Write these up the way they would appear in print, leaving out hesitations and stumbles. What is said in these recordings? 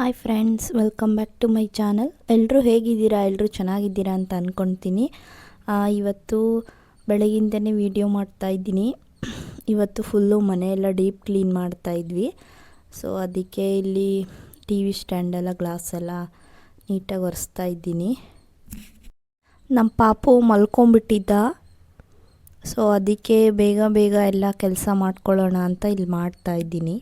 Hi friends, welcome back to my channel. ಎಲ್ಲರೂ ಹೇಗಿದ್ದೀರಾ? ಎಲ್ಲರೂ ಚೆನ್ನಾಗಿದ್ದೀರಾ ಅಂತ ಅಂದ್ಕೊಳ್ತೀನಿ. ಇವತ್ತು ಬೆಳಗಿಂದನೇ ವೀಡಿಯೋ ಮಾಡ್ತಾಯಿದ್ದೀನಿ. ಇವತ್ತು ಫುಲ್ಲು ಮನೆಯೆಲ್ಲ ಡೀಪ್ ಕ್ಲೀನ್ ಮಾಡ್ತಾಯಿದ್ವಿ. ಸೊ ಅದಕ್ಕೆ ಇಲ್ಲಿ ಟಿ ವಿ ಸ್ಟ್ಯಾಂಡೆಲ್ಲ ಗ್ಲಾಸೆಲ್ಲ ನೀಟಾಗಿ ಒರೆಸ್ತಾ ಇದ್ದೀನಿ. ನಮ್ಮ ಪಾಪು ಮಲ್ಕೊಂಬಿಟ್ಟಿದ್ದ. ಸೊ ಅದಕ್ಕೆ ಬೇಗ ಬೇಗ ಎಲ್ಲ ಕೆಲಸ ಮಾಡ್ಕೊಳ್ಳೋಣ ಅಂತ ಇಲ್ಲಿ ಮಾಡ್ತಾಯಿದ್ದೀನಿ.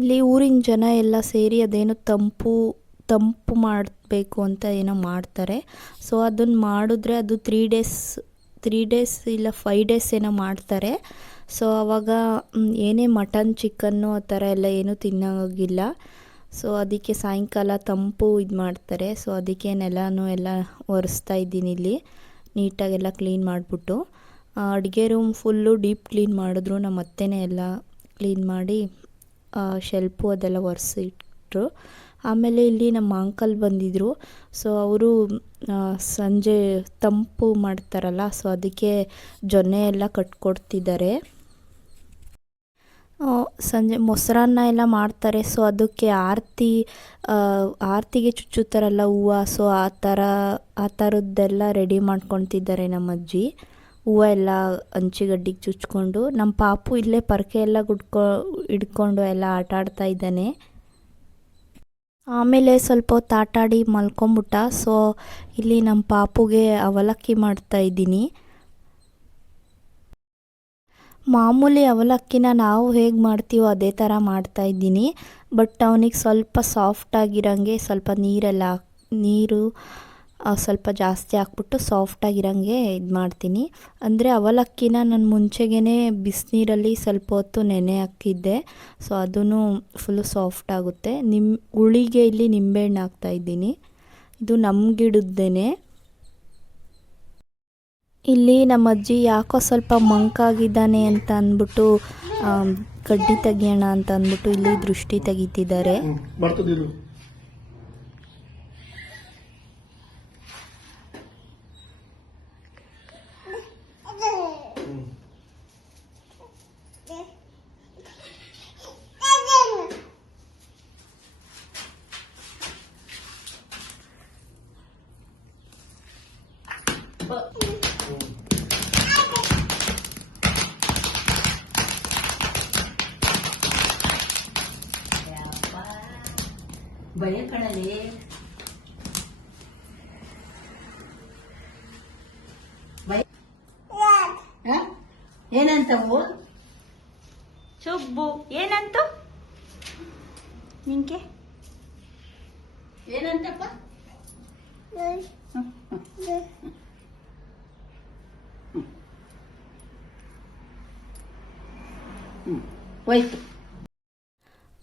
ಇಲ್ಲಿ ಊರಿನ ಜನ ಎಲ್ಲ ಸೇರಿ ಅದೇನೋ ತಂಪು ಮಾಡಬೇಕು ಅಂತ ಏನೋ ಮಾಡ್ತಾರೆ. ಸೊ ಅದನ್ನು ಮಾಡಿದ್ರೆ ಅದು 3 ಡೇಸ್ ಇಲ್ಲ 5 ಡೇಸ್ ಏನೋ ಮಾಡ್ತಾರೆ. ಸೊ ಆವಾಗ ಏನೇ ಮಟನ್ ಚಿಕನ್ನು ಆ ಥರ ಎಲ್ಲ ಏನೂ ತಿನ್ನೋಗಿಲ್ಲ. ಸೊ ಅದಕ್ಕೆ ಸಾಯಂಕಾಲ ತಂಪು ಇದು ಮಾಡ್ತಾರೆ. ಸೊ ಅದಕ್ಕೆ ನೆಲನೂ ಎಲ್ಲ ಒರೆಸ್ತಾ ಇದ್ದೀನಿ. ಇಲ್ಲಿ ನೀಟಾಗೆಲ್ಲ ಕ್ಲೀನ್ ಮಾಡಿಬಿಟ್ಟು ಅಡುಗೆ ರೂಮ್ ಫುಲ್ಲು ಡೀಪ್ ಕ್ಲೀನ್ ಮಾಡಿದ್ರು. ನಮ್ಮ ಅತ್ತೆನೇ ಎಲ್ಲ ಕ್ಲೀನ್ ಮಾಡಿ ಶೆಲ್ಫು ಅದೆಲ್ಲ ಒರೆಸಿಟ್ರು. ಆಮೇಲೆ ಇಲ್ಲಿ ನಮ್ಮ ಅಂಕಲ್ ಬಂದಿದ್ದರು. ಸೊ ಅವರು ಸಂಜೆ ತಂಪು ಮಾಡ್ತಾರಲ್ಲ, ಸೊ ಅದಕ್ಕೆ ಜೊನ್ನೆ ಎಲ್ಲ ಕಟ್ಕೊಡ್ತಿದ್ದಾರೆ. ಸಂಜೆ ಮೊಸರನ್ನ ಎಲ್ಲ ಮಾಡ್ತಾರೆ. ಸೊ ಅದಕ್ಕೆ ಆರತಿಗೆ ಚುಚ್ಚುತ್ತಾರಲ್ಲ ಹೂವು, ಸೊ ಆ ಥರದ್ದೆಲ್ಲ ರೆಡಿ ಮಾಡ್ಕೊತಿದ್ದಾರೆ ನಮ್ಮ ಅಜ್ಜಿ. ಹೂವು ಎಲ್ಲ ಹಂಚಿಗಡ್ಡಿಗೆ ಚುಚ್ಕೊಂಡು. ನಮ್ಮ ಪಾಪು ಇಲ್ಲೇ ಪರಕೆ ಎಲ್ಲ ಹಿಡ್ಕೊಂಡು ಎಲ್ಲ ಆಟಾಡ್ತಾ ಇದ್ದಾನೆ. ಆಮೇಲೆ ಸ್ವಲ್ಪ ಹೊತ್ತು ಆಟಾಡಿ ಮಲ್ಕೊಂಬಿಟ್ಟ. ಸೊ ಇಲ್ಲಿ ನಮ್ಮ ಪಾಪುಗೆ ಅವಲಕ್ಕಿ ಮಾಡ್ತಾಯಿದ್ದೀನಿ. ಮಾಮೂಲಿ ಅವಲಕ್ಕಿನ ನಾವು ಹೇಗೆ ಮಾಡ್ತೀವೋ ಅದೇ ಥರ ಮಾಡ್ತಾಯಿದ್ದೀನಿ. ಬಟ್ ಅವನಿಗೆ ಸ್ವಲ್ಪ ಸಾಫ್ಟಾಗಿರೋಂಗೆ ಸ್ವಲ್ಪ ನೀರು ಸ್ವಲ್ಪ ಜಾಸ್ತಿ ಹಾಕ್ಬಿಟ್ಟು ಸಾಫ್ಟಾಗಿರೋಂಗೆ ಇದು ಮಾಡ್ತೀನಿ. ಅಂದರೆ ಅವಲಕ್ಕಿನ ನಾನು ಮುಂಚೆಗೇ ಬಿಸಿನೀರಲ್ಲಿ ಸ್ವಲ್ಪ ಹೊತ್ತು ನೆನೆ ಹಾಕಿದ್ದೆ. ಸೊ ಅದೂ ಫುಲ್ಲು ಸಾಫ್ಟ್ ಆಗುತ್ತೆ. ಹುಳಿಗೆ ಇಲ್ಲಿ ನಿಂಬೆಹಣ್ಣು ಹಾಕ್ತಾಯಿದ್ದೀನಿ. ಇದು ನಮ್ಮ ಗಿಡದ್ದೇನೆ. ಇಲ್ಲಿ ನಮ್ಮ ಅಜ್ಜಿ ಯಾಕೋ ಸ್ವಲ್ಪ ಮಂಕಾಗಿದ್ದಾನೆ ಅಂತ ಅಂದ್ಬಿಟ್ಟು ಕಡ್ಡಿ ತೆಗಿಯೋಣ ಅಂತ ಅಂದ್ಬಿಟ್ಟು ಇಲ್ಲಿ ದೃಷ್ಟಿ ತೆಗಿತಿದ್ದಾರೆ. ಭಯ ಕಣಲೆ. ಏನಂತವು? ಸುಬ್ಬು ಏನಂತು ನಿಂಗೆ? ಏನಂತಪ್ಪ? ಹೋಯ್ತು.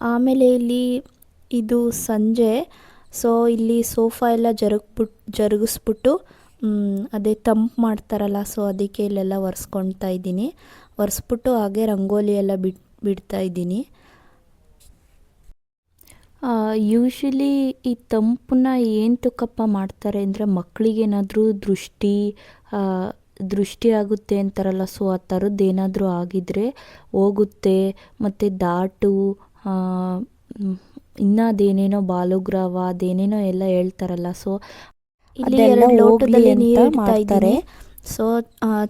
ಆಮೇಲೆ ಇಲ್ಲಿ ಇದು ಸಂಜೆ. ಸೊ ಇಲ್ಲಿ ಸೋಫಾ ಎಲ್ಲ ಜರುಗಿಸ್ಬಿಟ್ಟು ಅದೇ ತಂಪು ಮಾಡ್ತಾರಲ್ಲ, ಸೊ ಅದಕ್ಕೆ ಇಲ್ಲೆಲ್ಲ ಒರೆಸ್ಕೊಳ್ತಾ ಇದ್ದೀನಿ. ಒರೆಸ್ಬಿಟ್ಟು ಹಾಗೆ ರಂಗೋಲಿ ಎಲ್ಲ ಬಿಡ್ತಾ ಇದ್ದೀನಿ. ಯೂಶ್ವಲಿ ಈ ತಂಪನ್ನ ಏನು ತುಕ್ಕಪ್ಪ ಮಾಡ್ತಾರೆ ಅಂದರೆ ಮಕ್ಕಳಿಗೇನಾದರೂ ದೃಷ್ಟಿ ಆಗುತ್ತೆ ಅಂತಾರಲ್ಲ, ಸೊ ಆ ಥರದ್ದು ಏನಾದರೂ ಆಗಿದ್ರೆ ಹೋಗುತ್ತೆ. ಮತ್ತು ದಾಟು ಇನ್ನದೇನೇನೋ ಬಾಲುಗ್ರಾವ ಅದೇನೇನೋ ಎಲ್ಲ ಹೇಳ್ತಾರಲ್ಲ, ಸೊ ಇಲ್ಲಿ 2 ಲೋಟದಲ್ಲಿ ನೀರು ಇಡ್ತಾ ಇದ್ದಾರೆ. ಸೊ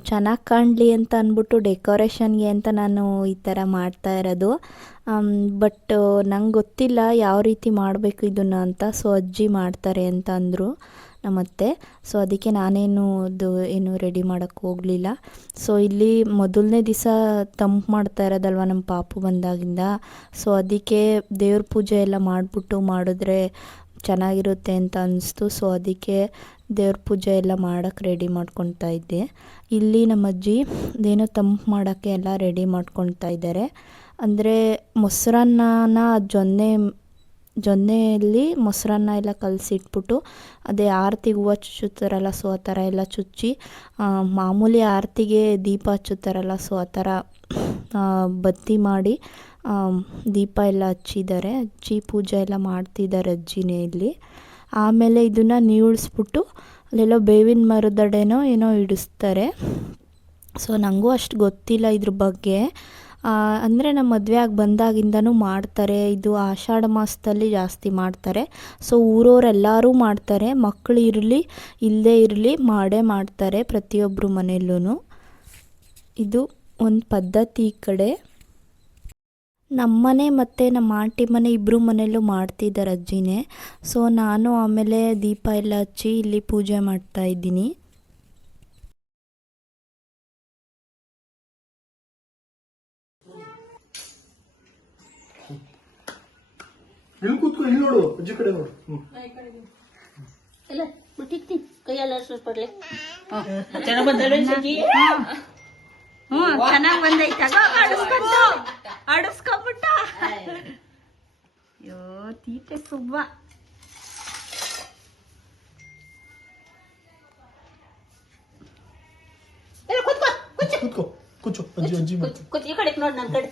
ಚೆನ್ನಾಗಿ ಕಾಣಲಿ ಅಂತ ಅಂದ್ಬಿಟ್ಟು ಡೆಕೋರೇಷನ್ಗೆ ಅಂತ ನಾನು ಈ ಥರ ಮಾಡ್ತಾ ಇರೋದು. ಬಟ್ ನಂಗೆ ಗೊತ್ತಿಲ್ಲ ಯಾವ ರೀತಿ ಮಾಡಬೇಕು ಇದನ್ನು ಅಂತ. ಸೊ ಅಜ್ಜಿ ಮಾಡ್ತಾರೆ ಅಂತ ಅಂದರು ನಮ್ಮತ್ತೆ. ಸೊ ಅದಕ್ಕೆ ನಾನೇನು ಏನು ರೆಡಿ ಮಾಡೋಕ್ಕೆ ಹೋಗಲಿಲ್ಲ. ಸೊ ಇಲ್ಲಿ ಮೊದಲನೇ ದಿವಸ ತಂಪು ಮಾಡ್ತಾ ಇರೋದಲ್ವ ನಮ್ಮ ಪಾಪು ಬಂದಾಗಿಂದ. ಸೊ ಅದಕ್ಕೆ ದೇವ್ರ ಪೂಜೆ ಎಲ್ಲ ಮಾಡಿದ್ರೆ ಚೆನ್ನಾಗಿರುತ್ತೆ ಅಂತ ಅನಿಸ್ತು. ಸೊ ಅದಕ್ಕೆ ದೇವ್ರ ಪೂಜೆ ಎಲ್ಲ ಮಾಡೋಕ್ಕೆ ರೆಡಿ ಮಾಡ್ಕೊತಾ ಇದ್ದೆ. ಇಲ್ಲಿ ನಮ್ಮ ಅಜ್ಜಿ ಅದೇನೋ ತಂಪು ಮಾಡೋಕ್ಕೆ ಎಲ್ಲ ರೆಡಿ ಮಾಡ್ಕೊತಾ ಇದ್ದಾರೆ. ಅಂದರೆ ಮೊಸರನ್ನ ಜೊನ್ನೆಯಲ್ಲಿ ಮೊಸರನ್ನ ಎಲ್ಲ ಕಲಸಿಟ್ಬಿಟ್ಟು ಅದೇ ಆರತಿಗೆ ಹೂವು ಚುಚ್ಚುತ್ತಾರಲ್ಲ, ಸೊ ಆ ಥರ ಎಲ್ಲ ಚುಚ್ಚಿ ಮಾಮೂಲಿ ಆರತಿಗೆ ದೀಪ ಹಚ್ಚುತ್ತಾರಲ್ಲ, ಸೊ ಆ ಥರ ಬತ್ತಿ ಮಾಡಿ ದೀಪ ಎಲ್ಲ ಹಚ್ಚಿದ್ದಾರೆ. ಅಜ್ಜಿ ಪೂಜೆ ಎಲ್ಲ ಮಾಡ್ತಿದ್ದಾರೆ ಅಜ್ಜಿನೇ ಇಲ್ಲಿ. ಆಮೇಲೆ ಇದನ್ನು ನೀವಿಳಿಸ್ಬಿಟ್ಟು ಅಲ್ಲೆಲ್ಲೋ ಬೇವಿನ ಮರದಡೆನೋ ಏನೋ ಇಡಿಸ್ತಾರೆ. ಸೊ ನನಗೂ ಅಷ್ಟು ಗೊತ್ತಿಲ್ಲ ಇದ್ರ ಬಗ್ಗೆ. ಅಂದರೆ ನಮ್ಮ ಮದುವೆ ಆಗಿ ಬಂದಾಗಿಂದನೂ ಮಾಡ್ತಾರೆ. ಇದು ಆಷಾಢ ಮಾಸದಲ್ಲಿ ಜಾಸ್ತಿ ಮಾಡ್ತಾರೆ. ಸೊ ಊರವರೆಲ್ಲರೂ ಮಾಡ್ತಾರೆ, ಮಕ್ಕಳು ಇರಲಿ ಇಲ್ಲದೇ ಇರಲಿ ಮಾಡೇ ಮಾಡ್ತಾರೆ ಪ್ರತಿಯೊಬ್ಬರು ಮನೆಯಲ್ಲೂ. ಇದು ಒಂದು ಪದ್ಧತಿ ಈ ಕಡೆ. ನಮ್ಮನೆ ಮತ್ತು ನಮ್ಮ ಆಂಟಿ ಮನೆ ಇಬ್ಬರು ಮನೆಯಲ್ಲೂ ಮಾಡ್ತಿದ್ದಾರೆ ಅಜ್ಜಿನೇ. ಸೊ ನಾನು ಆಮೇಲೆ ದೀಪ ಎಲ್ಲ ಹಚ್ಚಿ ಇಲ್ಲಿ ಪೂಜೆ ಮಾಡ್ತಾ ಇದ್ದೀನಿ. ಇಲ್ಲಿ ಕೂತ್ಕೊ, ಇಲ್ಲಿ ನೋಡು, ಅಜ್ಜಿ ಕಡೆ ನೋಡು. ಎಲ್ಲ ಬಿಟ್ಟಿರ್ತೀನಿ ಕೈಯೆಲ್ಲ ಸ್ವಲ್ಪ ಚೆನ್ನಾಗಿ ಬಂದಳು ಸಜ್ಜಿ. ಚೆನ್ನಾಗಿ ಬಂದೈತಾಗ ಆಡಿಸ್ಕೊಂಬಿಟ್ಟ. ಅಯ್ಯೋ ತೀಟೆ ಸುಬ್ಬ. ಕೂತ್ಕೋ ಕೂಚು, ಅಜ್ಜಿ ಅಜ್ಜಿ ಮಾಡ್ತೀನಿ. ಕೂತ್ ಈ ಕಡೆ ನೋಡಿ ನನ್ನ ಕಡೆ.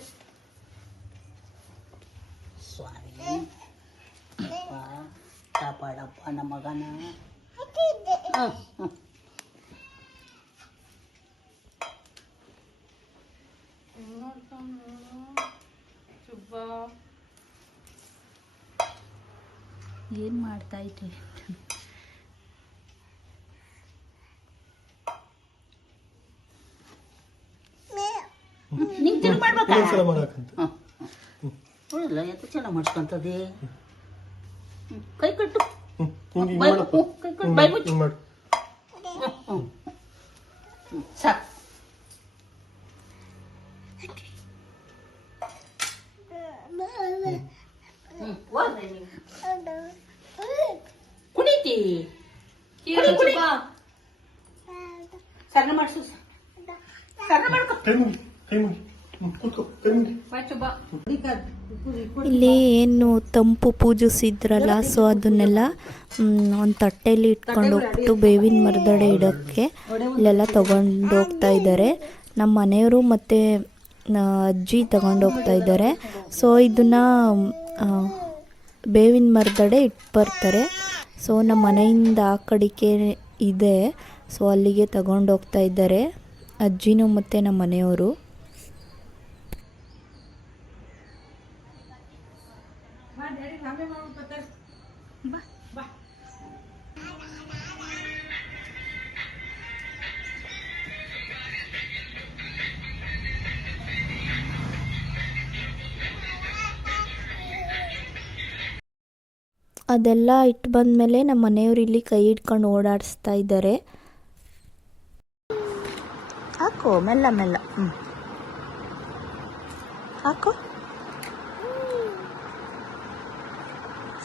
ಸ್ವಾಮಿ ಕಾಪಾಡಪ್ಪ ನಮ್ಮ ಮಗನ. ಏನ್ ಮಾಡ್ತಾ ಇದ್ರಿ? ನಿಂಗೆ ತಿರುಗಿ ಮಾಡ್ಬೇಕಾ? ನೋಡಿಲ್ಲ ಎಂತ ಚೆನ್ನಾಗಿ ಮಾಡ್ಸ್ಕೊಂತದೆ. ಕೈ ಕಟ್ಟು, ಕೈ ಕಟ್ಟು, ಬೈ ಮುಚ್ಚು. ಸಾಕು. ಕುಡಿತಿ ಸಣ್ಣ ಮಾಡಿಸು, ಸಣ್ಣ ಮಾಡ್ಕೊ. ಕೈ ಮುಗಿ, ಕೈ ಮುಗಿ, ಕೂತ್ಕೋ, ಕೈ ಮುಗಿ. ಇಲ್ಲಿ ಏನು ತಂಪು ಪೂಜಿಸಿದ್ರಲ್ಲ, ಸೊ ಅದನ್ನೆಲ್ಲ ಒಂದು ತಟ್ಟೆಯಲ್ಲಿ ಇಟ್ಕೊಂಡು ಹೋಗ್ಬಿಟ್ಟು ಬೇವಿನ ಮರದಡೆ ಇಡೋಕ್ಕೆ ಇಲ್ಲೆಲ್ಲ ತಗೊಂಡು ಹೋಗ್ತಾ ಇದ್ದಾರೆ. ನಮ್ಮ ಮನೆಯವರು ಮತ್ತು ಅಜ್ಜಿ ತಗೊಂಡು ಹೋಗ್ತಾ ಇದ್ದಾರೆ. ಸೊ ಇದನ್ನು ಬೇವಿನ ಮರದಡೆ ಇಟ್ಟು ಬರ್ತಾರೆ. ಸೊ ನಮ್ಮ ಮನೆಯಿಂದ ಆ ಕಡೆಗೆ ಇದೆ, ಸೊ ಅಲ್ಲಿಗೆ ತಗೊಂಡು ಹೋಗ್ತಾ ಇದ್ದಾರೆ ಅಜ್ಜಿನೂ ಮತ್ತು ನಮ್ಮ ಮನೆಯವರು. ಅದೆಲ್ಲ ಇಟ್ಟು ಬಂದಮೇಲೆ ನಮ್ಮ ಮನೆಯವರು ಇಲ್ಲಿ ಕೈ ಹಿಡ್ಕೊಂಡು ಓಡಾಡಿಸ್ತಾ ಇದ್ದಾರೆ. ಹಾಕೋ ಮೆಲ್ಲ ಮೆಲ್ಲ, ಹಾಕೋ,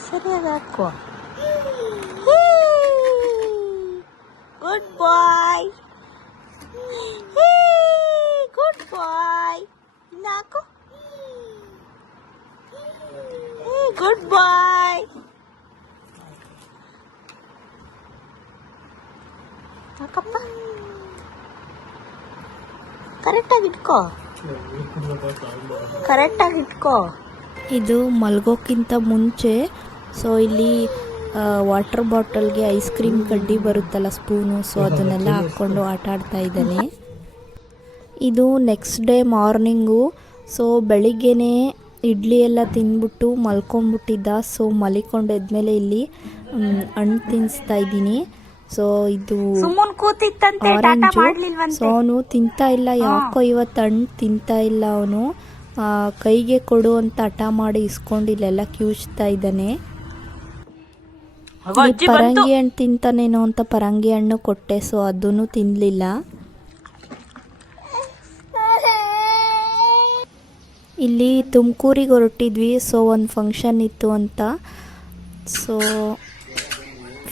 ಸರಿಯಾಗಿ ಹಾಕೋ. ಗುಡ್ ಬಾಯ್, ಗುಡ್ ಬಾಯ್. ಇನ್ನು ಹಾಕೋ, ಗುಡ್ ಬಾಯ್. ಹಾಕಪ್ಪ, ಕರೆಕ್ಟಾಗಿ ಇಟ್ಕೋ, ಕರೆಕ್ಟಾಗಿ ಇಟ್ಕೋ. ಇದು ಮಲ್ಗೋಕ್ಕಿಂತ ಮುಂಚೆ ಸೊ ಇಲ್ಲಿ ವಾಟರ್ ಬಾಟಲ್ಗೆ ಐಸ್ ಕ್ರೀಮ್ ಕಡ್ಡಿ ಬರುತ್ತಲ್ಲ, ಸ್ಪೂನು, ಸೊ ಅದನ್ನೆಲ್ಲ ಹಾಕ್ಕೊಂಡು ಆಟ ಆಡ್ತಾ ಇದ್ದಾನೆ. ಇದು ನೆಕ್ಸ್ಟ್ ಡೇ ಮಾರ್ನಿಂಗು. ಸೊ ಬೆಳಿಗ್ಗೆನೇ ಇಡ್ಲಿ ಎಲ್ಲ ತಿಂದ್ಬಿಟ್ಟು ಮಲ್ಕೊಂಡ್ಬಿಟ್ಟಿದ್ದ. ಸೊ ಮಲಿಕೊಂಡು ಎದ್ಮೇಲೆ ಇಲ್ಲಿ ಹಣ್ಣು ತಿನ್ನಿಸ್ತಾ ಇದ್ದೀನಿ. ಸೊ ಇದು ಆರೆಂಜು. ಸೊ ಅವನು ತಿಂತಾ ಇಲ್ಲ, ಯಾಕೋ ಇವತ್ತು ಹಣ್ಣು ತಿಂತಾ ಇಲ್ಲ ಅವನು. ಕೈಗೆ ಕೊಡು ಅಂತ ಹಠ ಮಾಡಿ ಇಸ್ಕೊಂಡು ಇಲ್ಲೆಲ್ಲ ಕಿವುಚ್ತಾ ಇದ್ದಾನೆ. ಪರಂಗಿ ಹಣ್ಣು ತಿಂತಾನೇನೋ ಅಂತ ಪರಂಗಿ ಹಣ್ಣು ಕೊಟ್ಟೆ, ಸೊ ಅದನ್ನು ತಿನ್ನಲಿಲ್ಲ. ಇಲ್ಲಿ ತುಮಕೂರಿಗೆ ಹೊರಟಿದ್ವಿ. ಸೊ ಒಂದು ಫಂಕ್ಷನ್ ಇತ್ತು ಅಂತ. ಸೊ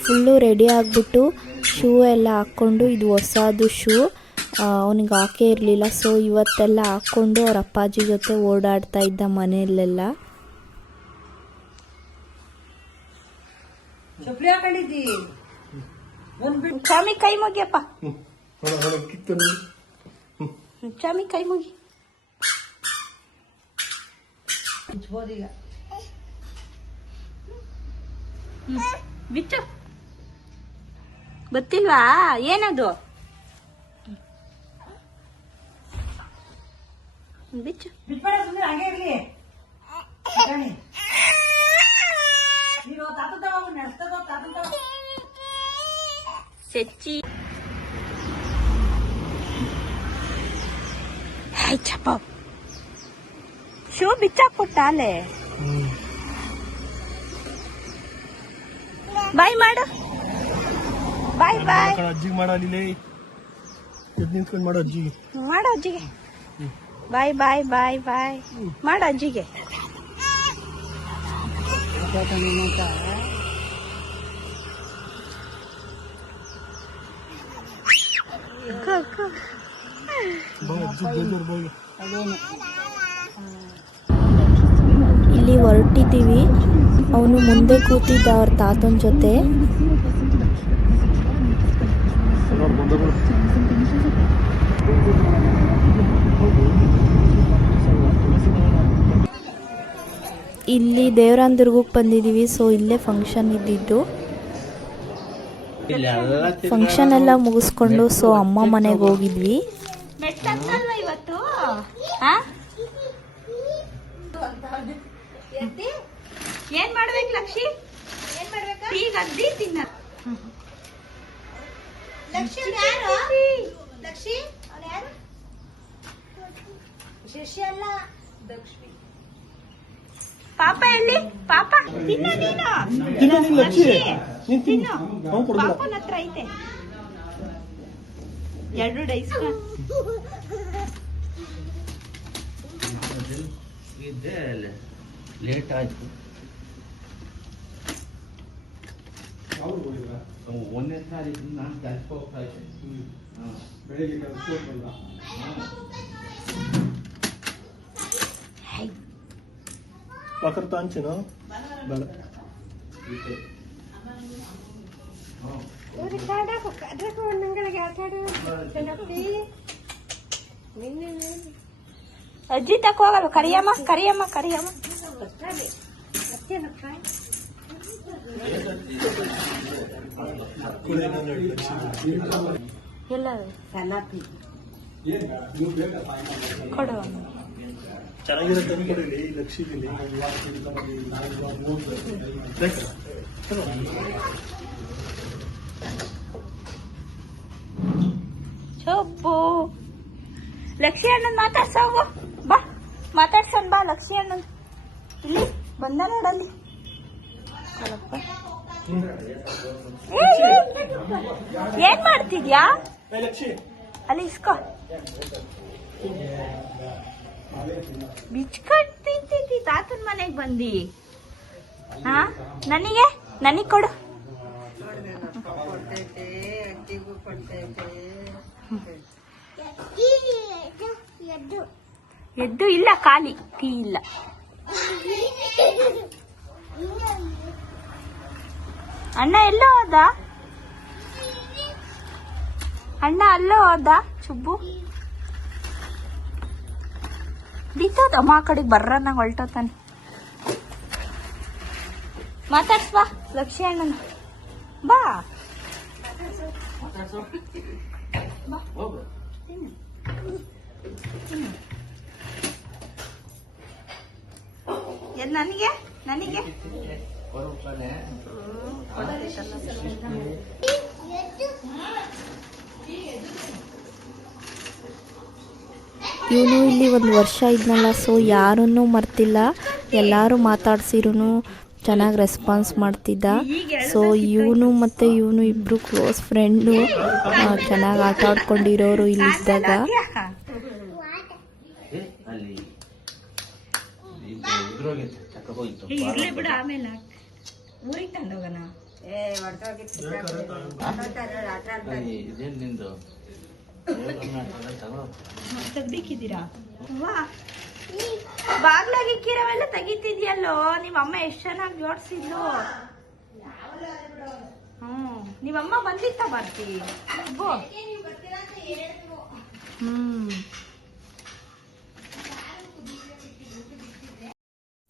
ಫುಲ್ಲು ರೆಡಿ ಆಗಿಬಿಟ್ಟು ಶೂ ಎಲ್ಲ ಹಾಕ್ಕೊಂಡು, ಇದು ಹೊಸದು ಶೂ ಅವನಿಗೆ ಹಾಕೇ ಇರಲಿಲ್ಲ. ಸೊ ಇವತ್ತೆಲ್ಲ ಹಾಕ್ಕೊಂಡು ಅವ್ರ ಅಪ್ಪಾಜಿ ಜೊತೆ ಓಡಾಡ್ತಾ ಇದ್ದ ಮನೆಯಲ್ಲೆಲ್ಲ. ಚಾಮಿ ಕೈ ಮುಗಿಯಪ್ಪ, ಚಾಮಿ ಕೈ ಮುಗಿ. ಬಿಚ್ಚು, ಗೊತ್ತಿಲ್ವಾ ಏನದು? ಬಿಚ್ಚು. ಬಿಟ್ಬೇಡ ಸುಮ್ಮನೆ ಹಂಗೆ ಇರ್ಲಿ ರಾಣಿ. ನೀನು ತಾತನ ತಗೋ ನಡೆಸ್ತದೋ ತಾತನ ತಗೋ. ಸೆಚ್ಚಿ ಚಪ್ಪ ಶೂ ಬಿಚ್ಚಾಕ್ಬಿಟ್ಟ ಅಲ್ಲೇ. ಬಾಯ್ ಮಾಡು, ಬಾಯ್ ಬಾಯ್ ಅಜ್ಜಿಗೆ ಮಾಡಲಿಲ್ಲ, ಎದ್ ನಿಂತ್ಕೊಂಡು ಮಾಡೋ ಅಜ್ಜಿಗೆ. ಮಾಡು ಅಜ್ಜಿಗೆ. ಬಾಯ್ ಬಾಯ್ ಬಾಯ್ ಬಾಯ್ ಮಾಡು ಅಜ್ಜಿಗೆ. ಇಲ್ಲಿ ಹೊರಟಿದ್ದೀವಿ. ಅವನು ಮುಂದೆ ಕೂತಿದ್ದ ಅವ್ರ ತಾತನ ಜೊತೆ. ಇಲ್ಲಿ ದೇವರಾಂದುರ್ಗಕ್ಕೆ ಬಂದಿದ್ದೀವಿ. ಸೊ ಇಲ್ಲೇ ಫಂಕ್ಷನ್ ಇದ್ದಿದ್ದು. ಫಂಕ್ಷನ್ ಎಲ್ಲ ಮುಗಿಸ್ಕೊಂಡು ಸೊ ಅಮ್ಮ ಮನೆಗೆ ಹೋಗಿದ್ವಿ. ಇವತ್ತು ಏನ್ ಮಾಡ್ಬೇಕು ಲಕ್ಷಿ? ಈಗ ಅದ್ದಿ ತಿನ್ನ. ಪಾಪ ಎಲ್ಲಿ? ಪಾಪ ತಿನ್ನ ನೀನು. ತಿನ್ನು. ಪಾಪನ ಹತ್ರ ಐತೆ 2 ಡೈಸ್. ಲೇಟ್ ಆಯ್ತು. ಒಂದನೇ ತಾರೀಕು ನಾನು ಕೆಲಸ ಹೋಗ್ತಾ ಇದ್ದೆ. ಬೆಳಿಗ್ಗೆ ಕೆಲಸ ಹೋಗ್ಬಲ್ಲ. ಪಾಕರ್ತ ಅಂಚೆನೋ ಬೇಡ. ಅಜ್ಜಿ ತಕ್ಕ ಹೋಗಲ್ಲ. ಕರಿಯಮ್ಮ ಕರಿಯಮ್ಮ ಕರಿಯಮ್ಮ. ಎಲ್ಲ ಕೊಡು. ಚೆನ್ನಾಗಿರೋ ತಂದ್ಕೊಡಿ ಲಕ್ಷಿಗೆ. ಚೊಬ್ಬು ಲಕ್ಷಿ ಅಣ್ಣನ್ ಮಾತಾಡ್ಸೋಗು. ಬಾ ಮಾತಾಡ್ಸನ್ ಬಾ ಲಕ್ಷಿ ಅಣ್ಣನ್. ಇಲ್ಲಿ ಬಂದ ನೋಡಲ್ಲಿ. ಏನ್ ಮಾಡ್ತಿದ್ಯಾ ಅಲ್ಲಿ? ಇಸ್ಕೋ. ಬಿಚ್ಕಟ್ ತಿಂತಿ ತಾತನ್ ಮನೆಗ್ ಬಂದಿ. ಹಾ ನನಗ್ ಕೊಡು. ಎದ್ದು ಇಲ್ಲ, ಖಾಲಿ ಟೀ ಇಲ್ಲ. ಅಣ್ಣ ಎಲ್ಲೋ ಹೋದ? ಅಣ್ಣ ಅಲ್ಲೋ ಹೋದ? ಚುಬ್ಬು ಬಿತ್ತೋದಮ್ಮ ಆ ಕಡೆಗೆ ಬರ್ರ ನಂಗೆ ಹೊಲ್ಟೋತಾನೆ. ಮಾತಾಡ್ಸ್ಬಾ ಲಕ್ಷ್ಮಿ ಅಣ್ಣನ. ಬಾ ನನಗೆ ನನಗೆ ಇವನು ಇಲ್ಲಿ 1 ವರ್ಷ ಇದ್ನಲ್ಲ. ಸೊ ಯಾರನ್ನೂ ಮರ್ತಿಲ್ಲ. ಎಲ್ಲರೂ ಮಾತಾಡ್ಸಿರೂ ಚೆನ್ನಾಗಿ ರೆಸ್ಪಾನ್ಸ್ ಮಾಡ್ತಿದ್ದ. ಸೊ ಇವನು ಮತ್ತು ಇವನು ಇಬ್ಬರು ಕ್ಲೋಸ್ ಫ್ರೆಂಡು. ಚೆನ್ನಾಗಿ ಆಟ ಆಡ್ಕೊಂಡಿರೋರು ಇಲ್ಲಿದ್ದಾಗ. ಇರ್ಲಿ ಬಿಡು, ಆಮೇಲೆ ಊರಿಗೆ ತಂದೋಗಣ. ತೆಗ್ದಿಕ್ಕಿದ್ದೀರಾ? ಬಾಗ್ಲಾಗಿ ಇಕ್ಕಿರವೆಲ್ಲ ತೆಗಿತಿದ್ಯಲ್ಲೋ. ನಿಮ್ಮಮ್ಮ ಎಷ್ಟು ಚೆನ್ನಾಗಿ ಜೋಡ್ಸಿದ್ಲು. ನಿಮ್ಮಮ್ಮ ಬಂದಿತ್ತ ಬರ್ತಿ.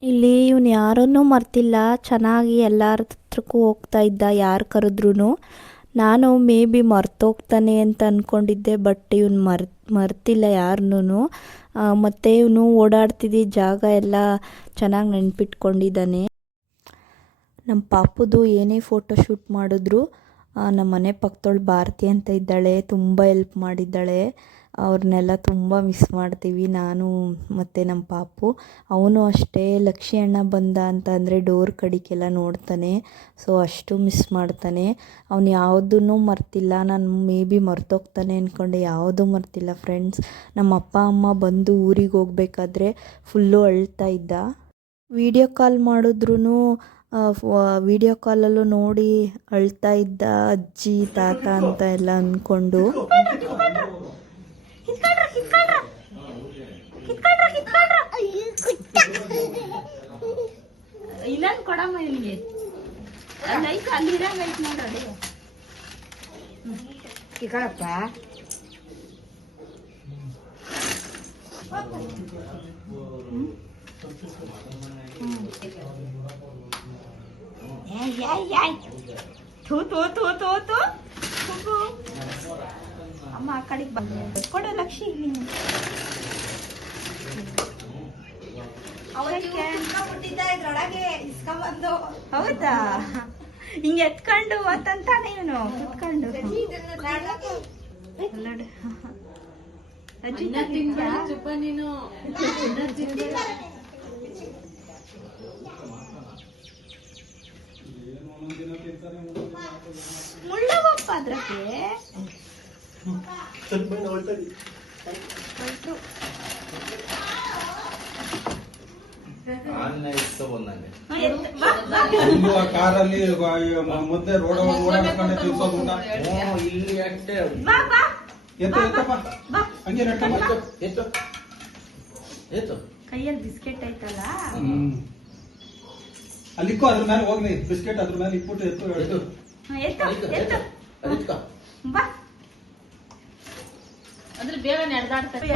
ಇಲ್ಲಿ ಇವನು ಯಾರನ್ನೂ ಮರ್ತಿಲ್ಲ. ಚೆನ್ನಾಗಿ ಎಲ್ಲರ ಹತ್ರಕ್ಕೂ ಹೋಗ್ತಾ ಇದ್ದ ಯಾರು ಕರೆದ್ರೂ. ನಾನು ಮೇ ಬಿ ಮರ್ತೋಗ್ತಾನೆ ಅಂತ ಅಂದ್ಕೊಂಡಿದ್ದೆ. ಬಟ್ ಇವನು ಮರ್ತಿಲ್ಲ ಯಾರನ್ನೂ. ಮತ್ತು ಇವನು ಓಡಾಡ್ತಿದ್ದ ಜಾಗ ಎಲ್ಲ ಚೆನ್ನಾಗಿ ನೆನ್ಪಿಟ್ಕೊಂಡಿದ್ದಾನೆ. ನಮ್ಮ ಪಾಪುದು ಏನೇ ಫೋಟೋ ಶೂಟ್ ಮಾಡಿದ್ರು ನಮ್ಮ ಮನೆ ಪಕ್ಕದವಳು ಭಾರತಿ ಅಂತ ಇದ್ದಾಳೆ, ತುಂಬ ಹೆಲ್ಪ್ ಮಾಡಿದ್ದಾಳೆ. ಅವ್ರನ್ನೆಲ್ಲ ತುಂಬ ಮಿಸ್ ಮಾಡ್ತೀವಿ, ನಾನು ಮತ್ತು ನಮ್ಮ ಪಾಪು. ಅವನು ಅಷ್ಟೇ, ಲಕ್ಷಿ ಅಣ್ಣ ಬಂದ ಅಂತ ಅಂದರೆ ಡೋರ್ ಕಡಿಕೆಲ್ಲ ನೋಡ್ತಾನೆ. ಸೊ ಅಷ್ಟು ಮಿಸ್ ಮಾಡ್ತಾನೆ. ಅವನು ಯಾವುದೂ ಮರ್ತಿಲ್ಲ. ನಾನು ಮೇ ಬಿ ಮರ್ತೋಗ್ತಾನೆ ಅಂದ್ಕೊಂಡೆ, ಯಾವುದೂ ಮರ್ತಿಲ್ಲ ಫ್ರೆಂಡ್ಸ್. ನಮ್ಮ ಅಪ್ಪ ಅಮ್ಮ ಬಂದು ಊರಿಗೆ ಹೋಗ್ಬೇಕಾದ್ರೆ ಫುಲ್ಲು ಅಳ್ತಾ ಇದ್ದ. ವಿಡಿಯೋ ಕಾಲ್ ಮಾಡಿದ್ರೂ ವಿಡಿಯೋ ಕಾಲಲ್ಲೂ ನೋಡಿ ಅಳ್ತಾ ಇದ್ದ, ಅಜ್ಜಿ ತಾತ ಅಂತ ಎಲ್ಲ ಅಂದ್ಕೊಂಡು. ಇನ್ನೊಂದು ಕೊಡಮ್ಮ ಇಲ್ಲಿಗೆ, ಅಲ್ಲೈತೆ ಅಲ್ಲಿರಂಗೈತೆ ನೋಡ್ರಿ. ಕಿಕ್ಕಳಪ್ಪ ಅಮ್ಮ ಆ ಕಡೆಗೆ ಬಂದ ಕೊಡು ಲಕ್ಷಿ. ಹೌದಾ, ಹಿಂಗೆ ಎತ್ಕೊಂಡು ಅಂತಂತಾನೆ ಇವನು ಕುತ್ಕೊಂಡು. ನೀನು ಮುಳ್ಳವಪ್ಪ ಅದ್ರಕ್ಕೆ ಕಾರಲ್ಲಿ ಮುದ್ದೆ ರೋಡ್ ಓಡಾಡ್ಕೊಂಡು ತಿನ್ಸೋದು ಊಟ. ಇಲ್ಲಿ ಅಷ್ಟೇ ಹಂಗೆ ಕೈಯಲ್ಲಿ ಬಿಸ್ಕೆಟ್ ಐತಲ್ಲ, ಅಲ್ಲಿಕ್ಕೂ ಅದ್ರ ಮೇಲೆ ಹೋಗ್ಲಿ, ಬಿಸ್ಕೆಟ್ ಅದ್ರ ಮೇಲೆ ಇಟ್ಬಿಟ್ಟು ಎತ್ತು. ಅಂದ್ರೆ ಬೇಗ ನಡೆದಾಡ್ತಾರೆ.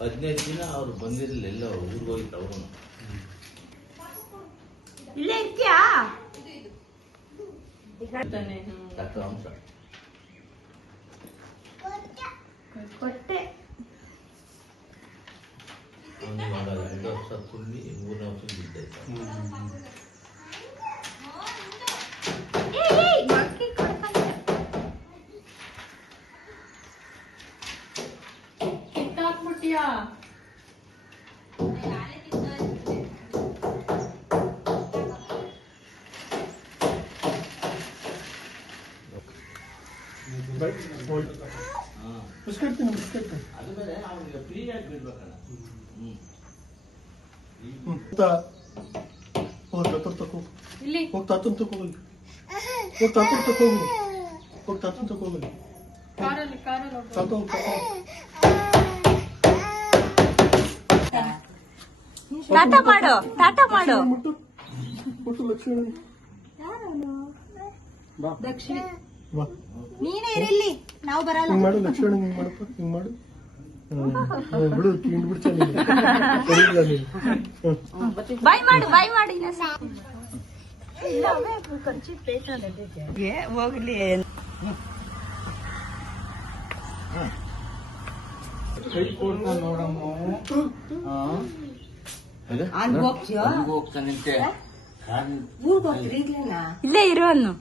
15 ದಿನ ಅವ್ರು ಬಂದಿರಲಿಲ್ಲ, ಎಲ್ಲ ಊರಿಗೆ ಹೋಗಿತ್ತು ಅವರು. ಇಲ್ಲೇ ಇರ್ತೀಯಾ? ಡಾಕ್ಟರ್ ಅಂಶ ಕೊಟ್ಟೆ. ಇವಾಗ 2 ವರ್ಷ ತುಂಬಿ 3ನೇ ವರ್ಷ ಬಿದ್ದೈತೆ. ಕಿತ್ತಾಕ್ಬಿಟ್ಟಿಯಾ? ಬಿಸ್ಕೆಟ್ ತಿನ್ನು, ಬಿಸ್ಕೆಟ್ ಆದ್ಮೇಲೆ ಅವ್ನಿಗೆ ಫ್ರೀ ಆಗಿ ಬಿಡ್ಬೇಕಣ್ಣ. ಇಲ್ಲಿ ಹೋಗಿ ತಾತನ್ ತಗೋಗಿ, ಹೋಗಿ ತಾತನ್ ತಗೋಗಿ, ಹೋಗಿ ತಾತನ್ ತಗೋಗಿ, ಕಾರಲ್ಲಿ ತಾತ ಟಾಟಾ ಮಾಡು, ಟಾಟಾ ಮಾಡು. ಮುಟ್ಟು ಮುಟ್ಟು ಲಕ್ಷ್ಮಣ ಬಾ, ದಕ್ಷಿಣ ಬಾ, ನೀನೇ ಇರಿಲ್ಲಿ, ನಾವು ಬರಲ್ಲ. ಹಿಂಗ್ ಮಾಡು ಲಕ್ಷ್ಮಣ, ಹಿಂಗ್ ಮಾಡಪ್ಪ, ಹಿಂಗ್ ಮಾಡು. ಬಿಡು, ತಿಂದ್ಬಿಡ್ತಾನೆ ಬಾಯ್ ಮಾಡು, ಬಾಯ್ ಮಾಡಿ. ಹೋಗ್ಲಿ. ಕೈ ಕೊಡ್ತಾ ನೋಡಮ್ಮ. ಹೋಗ್ತಾನಂತೆ. ಇಲ್ಲೇ ಇರು ಅನ್ನು.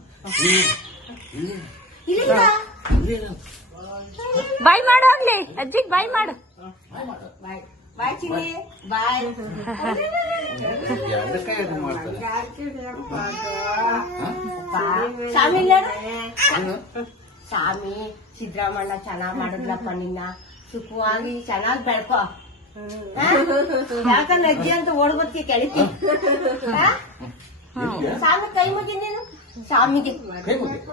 ಬಾಯ್ ಮಾಡು, ಆಗ್ಲಿ ಅಜ್ಜಿಗ್ ಬಾಯ್ ಮಾಡು. ಬಾಯ್ ಚಿನಿ, ಬಾಯ್. ಸ್ವಾಮಿ ಸಿದ್ದರಾಮಣ್ಣ ಚೆನ್ನಾಗ್ ಮಾಡಿದ್ಲಪ್ಪ, ನಿನ್ನ ಸುಖವಾಗಿ ಚೆನ್ನಾಗ್ ಬೆಳ್ಕೊ. ಯಾಕಂದ್ರೆ ಅಜ್ಜಿ ಅಂತ ಓಡ್ಬರ್ತಿ ಕೆಳತಿ. ಸ್ವಾಮಿ ಕೈ ಮುಗಿ ನೀನು, ಸ್ವಾಮಿಗೆ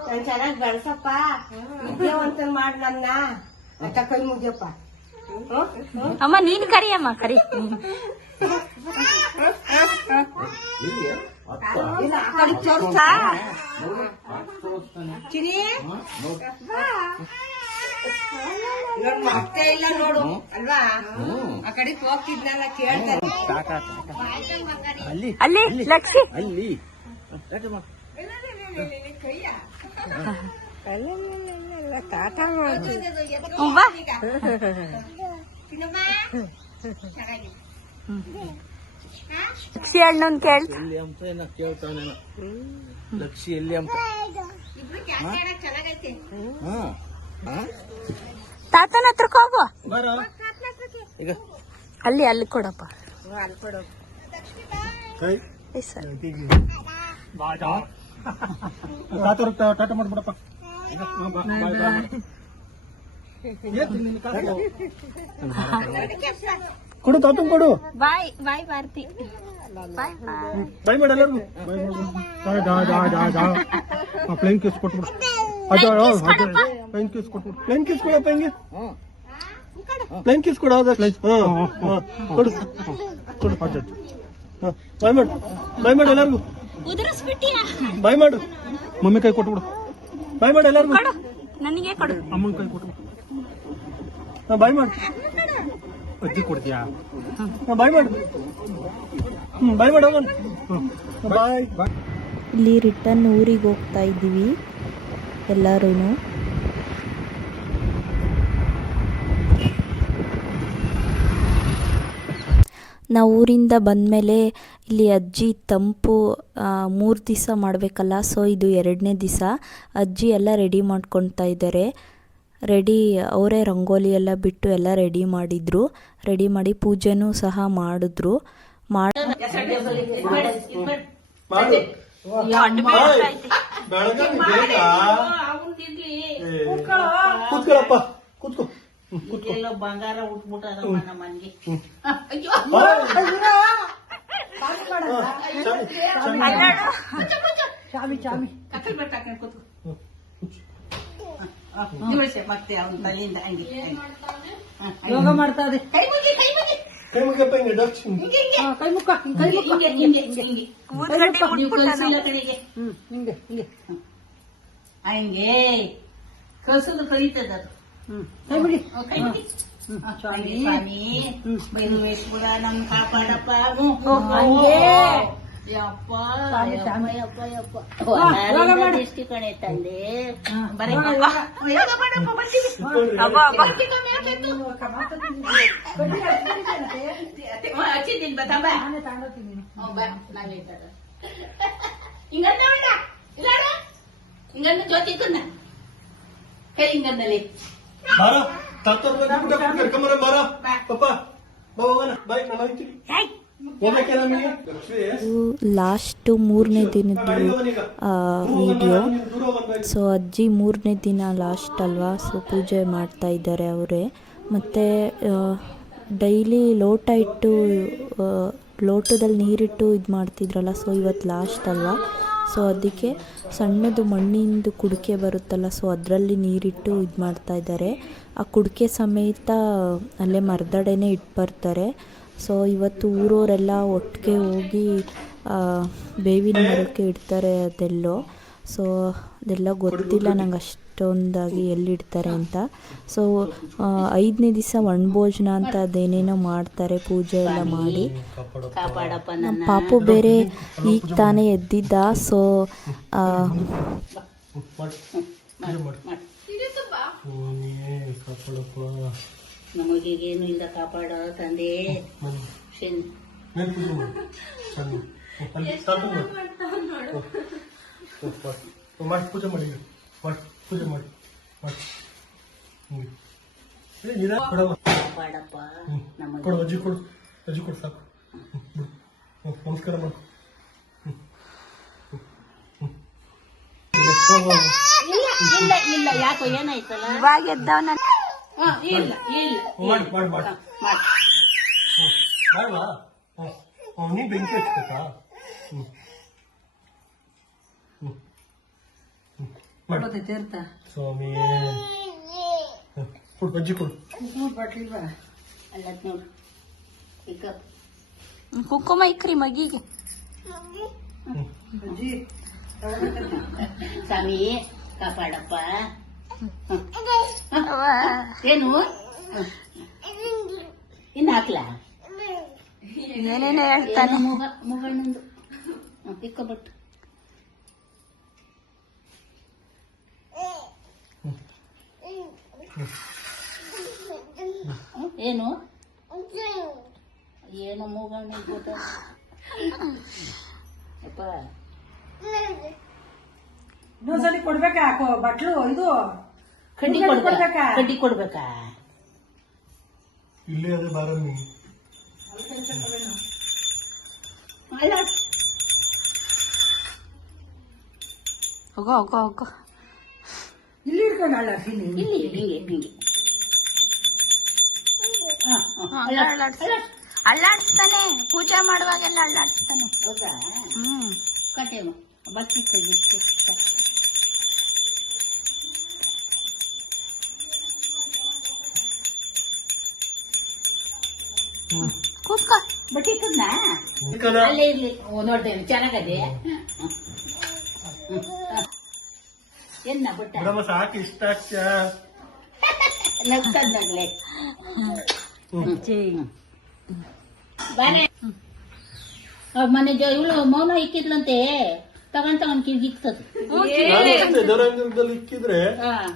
ನನ್ ಚೆನ್ನಾಗ್ ಬೆಳ್ಸಪ್ಪ, ವಿದ್ಯಾವಂತನ್ ಮಾಡ್ ನನ್ನ ಅಂತ ಕೈ ಮುಗಿಯಪ್ಪ. ಅಮ್ಮ ನೀನ್ ಕರಿಯಮ್ಮ, ಕರಿ. ಚಿನಿ ಮತ್ತೆ ಇಲ್ಲ ನೋಡು ಅಲ್ವಾ, ಆ ಕಡೆಗೆ ಹೋಗ್ತಿದ್ನಲ್ಲ ಕೇಳ್ತಾರೆ. ಅಲ್ಲಿ ಲಕ್ಷಿ, ಅಲ್ಲಿ ತಾತ ಮಾಡ್ತೀನಿ ಲಕ್ಷಿ ಅಣ್ಣನ್ ಕೇಳ್ತ ಎಲ್ಲಿ ಅಂತ ಏನ ಕೇಳ್ತಾವನೇನ ಲಕ್ಷಿ ಎಲ್ಲಿ ಅಂತ ತಾತನ ಹತ್ರಕ್ ಹೋಗು. ಬರ ಈಗ ಅಲ್ಲಿ ಕೊಡಪ್ಪ. ಕೈ ಎಸ್ ಸರ್. ತಾತವ್ರ ಟಾಟ ಮಾಡ್ಬಿಡಪ್ಪ. ಕೊಡು ತಾತನ್ ಕೊಡು. ಬಾಯ್ ಬಾಯ್ ಭಾರತಿ. ಬಾಯ್ ಬಾಯ್. ಬಾಯ್ ಮಾಡಿ ಎಲ್ಲರಿಗೂ. ಪ್ಲೇನ್ ಕೇಸ್ ಕೊಟ್ಬಿಡು. ಪ್ಲೇನ್ ಕೇಸ್ ಕೊಟ್ಬಿಡು. ಪ್ಲೇನ್ ಕೇಸ್ ಕೊಡಪ್ಪ ಹಿಂಗೆ. ಪ್ಲೇನ್ ಕೇಸ್ ಕೊಡ. ಕೊಡು ಕೊಡು. ಬಾಯ್ ಮಾಡು. ಬಾಯ್ ಮಾಡು ಎಲ್ಲರಿಗೂ. ಬಾಯ್ ಮಾಡು. ಮಮ್ಮಿ ಕೈ ಕೊಟ್ಬಿಡು. ಬಾಯ್ ಮಾಡು ಎಲ್ಲರಿಗೂ. ನನಗೆ ಕೊಡು. ಅಮ್ಮನ ಕೈ ಕೊಟ್ಬಿಡು. ಬಾಯ್ ಮಾಡು. ಅಜ್ಜಿ ಕೊಡ್ತೀಯಾ? ಬಾಯ್ ಮಾಡು. ಬಾಯ್ ಮಾಡು. ಬಾಯ್ ಬಾಯ್. ಇಲ್ಲಿ ರಿಟರ್ನ್ ಊರಿಗೆ ಹೋಗ್ತಾ ಇದ್ದೀವಿ ಎಲ್ಲರೂ. ನಾವು ಊರಿಂದ ಬಂದಮೇಲೆ ಇಲ್ಲಿ ಅಜ್ಜಿ ತಂಪು 3 ದಿವಸ ಮಾಡಬೇಕಲ್ಲ, ಸೊ ಇದು 2ನೇ ದಿವಸ. ಅಜ್ಜಿ ಎಲ್ಲ ರೆಡಿ ಮಾಡ್ಕೊತಾ ಇದ್ದಾರೆ. ಅವರೇ ರಂಗೋಲಿ ಎಲ್ಲ ಬಿಟ್ಟು ಎಲ್ಲ ರೆಡಿ ಮಾಡಿದರು. ರೆಡಿ ಮಾಡಿ ಪೂಜೆನೂ ಸಹ ಮಾಡಿದ್ರು. ಕೂತ್ಕೊಳ್ಳಪ್ಪ. ಕೂತ್ಕೋ. ಎಲ್ಲೋ ಬಂಗಾರ ಉಟ್ಬಿಟ್ಟಾರ ನಮ್ಮ ಮನೆಗೆ. ಮತ್ತೆ ಅವನ ತಲೆಯಿಂದ ಹಂಗೆ ಯೋಗ ಮಾಡ್ತಾ ಇದೆ. ಕೈ ಮುಗಿಯಪ್ಪ ಹಿಂಗೆ ಡಚ್. ಕೈ ಮುಕ್ಕ. ನೀವು ಕಲ್ಸಿಲ್ಲ ಕಡೆಗೆ ಹಂಗೆ ಕಲ್ಸೋದು ಕಲಿತದ ಅದು. ಕೈ ಮುಗಿ. ಸ್ವಾಮಿ ಸ್ವಾಮಿ ಬೈರುವೇಶ್ವರ ನಮ್ ಕಾಪಾಡಪ್ಪ. ಯಪ್ಪ ಯಪ್ಪ ಯಪ್ಪ ಎಷ್ಟು ಕಣೆ ತಂದೆ. ಯೋಗ ಮಾಡಪ್ಪ ಬರ್ತೀವಿ. ಹಚ್ಚಿದ್ದೀನಿ ಬತ್ತಂಬ. ಹಿಂಗನ್ನ ಜ್ಯೋತಿ ಕನ್ನ ಕೈ ಹಿಂಗನ್ನಲ್ಲಿ ಬಾರ ತಾತವ್ರ ಕರ್ಕೊಂಬರ. ಬಾರ ಪಪ್ಪ ಬಾಬಾ ಬಾಯ್. ನಾನು ಹೋಗ್ತೀನಿ. ಲಾಸ್ಟ್ 3ನೇ ದಿನದ ವಿಡಿಯೋ. ಸೊ ಅಜ್ಜಿ 3ನೇ ದಿನ ಲಾಸ್ಟ್ ಅಲ್ವಾ, ಸೊ ಪೂಜೆ ಮಾಡ್ತಾ ಇದ್ದಾರೆ ಅವರೇ. ಮತ್ತು ಡೈಲಿ ಲೋಟ ಇಟ್ಟು ಲೋಟದಲ್ಲಿ ನೀರಿಟ್ಟು ಇದು ಮಾಡ್ತಿದ್ರಲ್ಲ, ಸೊ ಇವತ್ತು ಲಾಸ್ಟ್ ಅಲ್ವಾ, ಸೊ ಅದಕ್ಕೆ ಸಣ್ಣದು ಮಣ್ಣಿಂದು ಕುಡಿಕೆ ಬರುತ್ತಲ್ಲ, ಸೊ ಅದರಲ್ಲಿ ನೀರಿಟ್ಟು ಇದು ಮಾಡ್ತಾ ಇದ್ದಾರೆ. ಆ ಕುಡಿಕೆ ಸಮೇತ ಅಲ್ಲೇ ಮರದಡೆನೇ ಇಟ್ಟು ಬರ್ತಾರೆ. ಸೊ ಇವತ್ತು ಊರವರೆಲ್ಲ ಒಟ್ಟಿಗೆ ಹೋಗಿ ಬೇವಿನ ಮರಕ್ಕೆ ಇಡ್ತಾರೆ ಅದೆಲ್ಲೋ. ಸೊ ಅದೆಲ್ಲ ಗೊತ್ತಿಲ್ಲ ನಂಗೆ ಅಷ್ಟೊಂದಾಗಿ ಎಲ್ಲಿಡ್ತಾರೆ ಅಂತ. ಸೊ 5ನೇ ದಿವಸ ವನಭೋಜನ ಅಂತ ಅದೇನೇನೋ ಮಾಡ್ತಾರೆ, ಪೂಜೆ ಎಲ್ಲ ಮಾಡಿ. ನಮ್ಮ ಪಾಪು ಬೇರೆ ಈಗ ತಾನೇ ಎದ್ದಿದ್ದ. ಸೊ ನಮಗೇನು ಇಲ್ಲ ಕಾಪಾಡ ತಂದೆ. ಪೂಜೆ ಮಾಡಿ. ಪೂಜೆ ಮಾಡಿ. ಕಾಪಾಡಪ್ಪ ಕೊಡು. ಅಜ್ಜಿ ಕೊಡು. ಅಜ್ಜಿ ಕೊಡು ಸಾಕು. ನಮಸ್ಕಾರ ಮಾಡು. ಇಲ್ಲ ಇಲ್ಲ ಯಾಕೋ ಏನಾಯ್ತಲ್ಲ ಇವಾಗ ಎದ್ದವನ. ಇಲ್ಲ ಇಲ್ಲ ಮಾಡಿ ಮಾಡಿ ಮಾಡಿ ಮಾಡವಾ. ನೀ ಬೆಂಕಿ ಹಚ್ಬೇಕಾ? ತೀರ್ಥ ಸ್ವಾಮಿ ಕೊಡು. ಅಜ್ಜಿ ಕೊಡು. ಬಟ್ಲಿಲ್ವಾ ಅಲ್ಲ ನೋಡು ಈಗ ಕುಂಕುಮ ಇಕ್ರಿ ಮಗಿಗೆ. ಸ್ವಾಮಿ ಕಾಪಾಡಪ್ಪ. ಏನು ಇನ್ನು ಹಾಕ್ಲಾ? ಏನೇನೋ ಹೇಳ್ತಾನೆ. ಮುಗಣ್ಣಂದು ಇಕ್ಕಬಟ್ಟು ಏನು ಏನು ಮೂಗಣ್ಣ ಗೊತ್ತ ಅಪ್ಪ ಇನ್ನೊಂದ್ಸಲಿ ಕೊಡ್ಬೇಕಾ ಬಟ್ಲು ಇದು ಕಡ್ಡಿ ಕೊಡ್ಬೇಕಾ ಕಡ್ಡಿ ಕೊಡ್ಬೇಕಾ ಇಲ್ಲೇ ಅದೇ ಬಾರಮ್ಮಿ. ಹೋಗೋ ಹೋಗೋ ಹೋಗೋ. ಇಲ್ಲಿ ಇಟ್ಕೊಂಡು ಅಲ್ಲ ಇಲ್ಲಿ ಹಿಂಗೆ ಹಿಂಗೆ ಅಲ್ಲಾಡಿಸ್ತಾನೆ, ಪೂಜೆ ಮಾಡುವಾಗೆಲ್ಲ ಅಲ್ಲಾಡಿಸ್ತಾನೆ. ಹೌದಾ ಹ್ಮ್ ಕಟ್ಟೇನು ಬಚ್ಚಿ ತೆಗಿತ್ತು ಕೂತ್ಕೋ. ಬಟ್ಟೆ ಇಕ್ಕದ್ನಾ ಅಲ್ಲೇ ಇರ್ಲಿ ನೋಡ್ತೇನೆ ಚೆನ್ನಾಗದೆ ಏನ ಬಟ್ಟ ಬಿಡಮ್ಮ ಸಾಕು, ಇಷ್ಟ ಆಗ್ತ. ನಗ್ತದ ನಗ್ಲೆ ಬಾನೆ ಮನೆ ಇವಳು ಮೌನ ಇಕ್ಕಿದ್ಲಂತೆ ತಗೊಂಡ್ ಕಿರ್ಗಿಕ್ತದ ದೇವರಾಂಜನದಲ್ಲಿ ಇಕ್ಕಿದ್ರೆ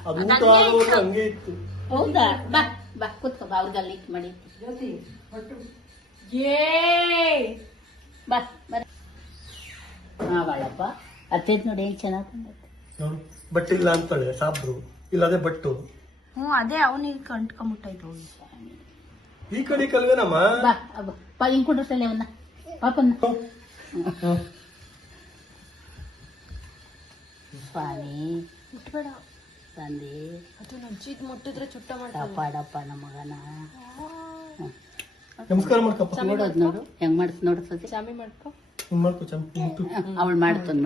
ಅದು ಊಟ ಆಗೋದು ಹಂಗೆ ಇತ್ತು. ಹೌದಾ ಬಾ ಬಾ ಕೂತ್ಕೋ ಬಾ ಅವ್ರಿಗೆಲ್ಲ ಇಟ್ಟು ಮಾಡಿ ಬಾ ಬರ ಬಾಳಪ್ಪ ಅತ್ತೈತ್ ನೋಡಿ ಹೆಂಗ್ ಚೆನ್ನಾಗ್ ಬಂದೈತೆ ನೋಡು, ಬಟ್ಟೆ ಇಲ್ಲ ಅಂತಾಳೆ ಸಾಬ್ರು, ಇಲ್ಲದೆ ಬಟ್ಟು ಅದೇ ಅವನಿಗೆ ಕಂಟ್ಕೊಂಡ್ಬಿಟ್ಟೈತು. ಈ ಕಡೆ ಕಲ್ವೇನಮ್ಮ. ಬಾ ಬಾ ಹಿಂಗ್ ಕುಂಡ್ರಸಲ್ಲ ಅವನ್ನ ಪಾಪನ್ನ ಸ್ವಾಮಿ ಮುಟ್ಬೇಡ. ತಂದೆ ಅದು ನಜ್ಜಿದ್ ಮುಟ್ಟಿದ್ರೆ ಚುಟ್ಟ ಕಾಪಾಡಪ್ಪ ನಮಗನ ನಮಸ್ಕಾರ ಮಾಡ್ಕಪ್ಪ. ನೋಡೋದ್ ನೋಡು ಹೆಂಗ್ ಮಾಡ್ತ ನೋಡ್ತದೆ ಚಾಮಿ ಮಾಡ್ಕೊ. ಹಿಂಗ್ ಮಾಡ್ಕೊ ಚಂಪಿ. ಅವಳು ಮಾಡ್ತಾನೆ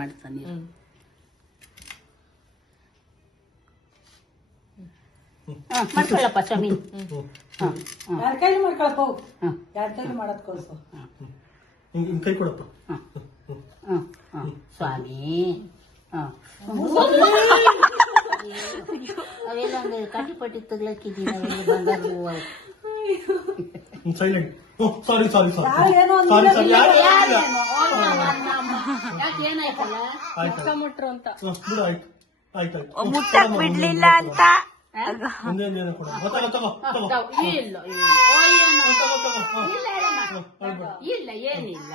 ಮಾಡ್ಕೊಳ್ಳಪ್ಪ ಸ್ವಾಮಿ ಯಾರ ಕೈಲಿ ಮಾಡ್ಕೊಳಪ್ಪ ಯಾರ ಕೈಲಿ ಮಾಡೋದ್ ಕಳ್ಸು. ಹಿಂಗ್ ಕೈ ಕೊಡಪ್ಪ. ಸ್ವಾಮಿ ಅವೆಲ್ಲ ಒಂದು ಕಾಟಿ ಪಟ್ಟಿ ತಗ್ಲಕ್ಕಿದ್ದೀನಿ ಅವೆಲ್ಲ ಬಂಗಾರ ಹೂವು ಸೈಲೆಂಟ್. ಸಾರಿ ಸಾರಿ ಸಾರಿ ಏನೋ ಒಂದು ಸಾರಿ ಸಾರಿ. ಯಾಕೆ ಏನಾಯ್ತಲ್ಲ ಮುಟ್ರು ಅಂತ ಬಿಡು, ಆಯ್ತು ಆಯ್ತು ಆಯ್ತು. ಮುಟ್ಟಕ್ ಬಿಡ್ಲಿಲ್ಲ ಅಂತ. ಮುಂದೆ ಕೊಡ. ತಗೋ ತಗೋ ತಗೋ ಇಲ್ಲ ತಗೋ ತಗೋ. ಇಲ್ಲ ಏನಿಲ್ಲ